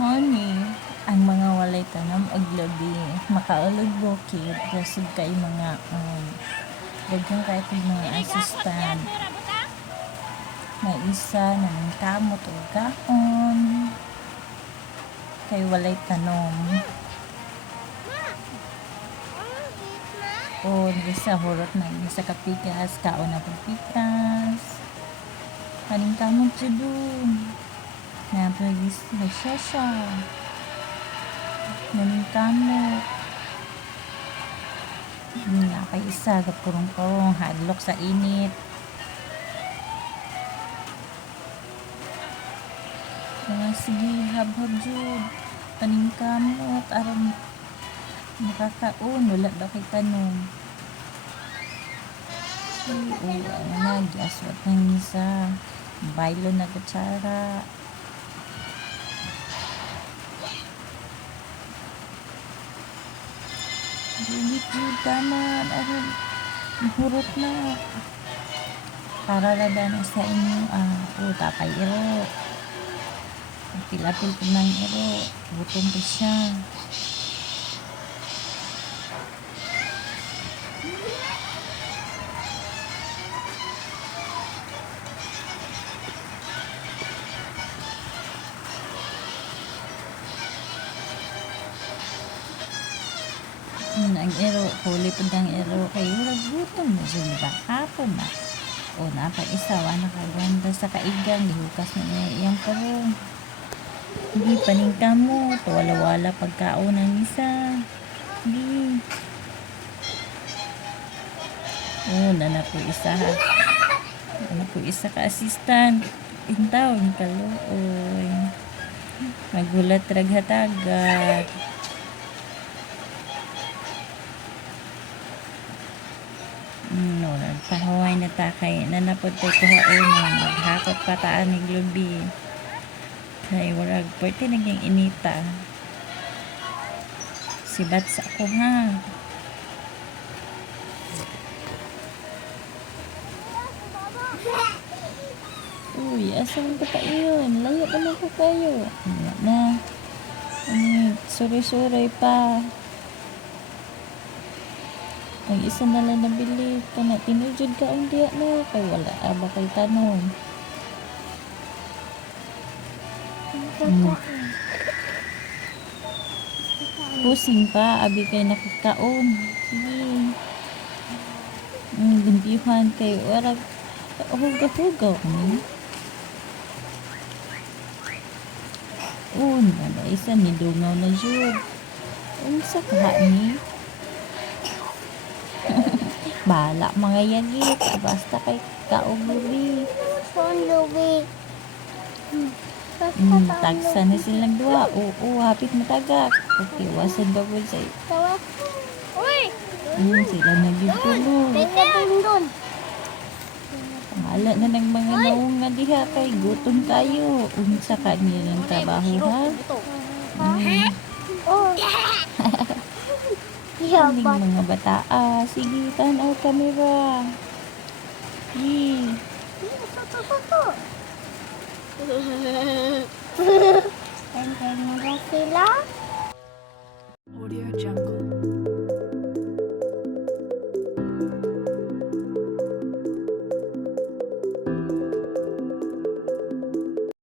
Honey, ang mga walay tanam og labi makaulog bukid kasig kay mga daghang kay mga assistant na isa nang kamot og kaon kay walay tanom o isa horot na isa kapikas kaon na pagpikas kaning kamot jud dun na pagis nagsasya naning kamot na kay isa gapurong-purong hadlok sa init. Sige, habhab jud kaning kamot aron makakaon wala ba kay tanom. Nagyaswat ng isa baylo na kutsara dilit jud tanan aron hurot na para rada na sa inyo tapay iro pilapil po ng iro gutom po siya ang ero huli po ng ero kayo gutom na dyan ba hapon na o napag isawa nakaganda sa kaigang dihukas na niya iyang parong hindi paningka mo wala pagkaon ng isa hindi na po isa ka assistant intaw yung kaluoy magulat raghatagat nagpahuway na takay nanapod tayo kuhaon maghakot pataan ni Globi kay warag pwerte naging inita sibat sa ako ha uy asan ko pa iyon layo naman ko kayo na suray pa ang isa na lang nabili kana tinujud ka ang diya na kay wala ba kay tanom pusing pa abi kay nakakaon sige limpihan kay warag hugaw ni nada isa ni dungaw na jud unsa ka ni bala mga yagit basta kay kaog lubi tagsa na silang dua hapit matagak iwasan ba po sa sila nagitulog wala na ng mga naong nga diha kay gutom tayo unsa ka niya ng trabaho ha Kaling mga bata sige tanaw kamera Audio Jungle.